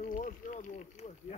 我说行。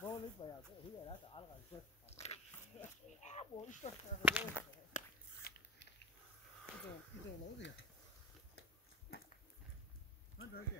Vamos ali, pai. Hier, daar is de aardig. Mooi, is toch iedereen nodig. Wat dank je.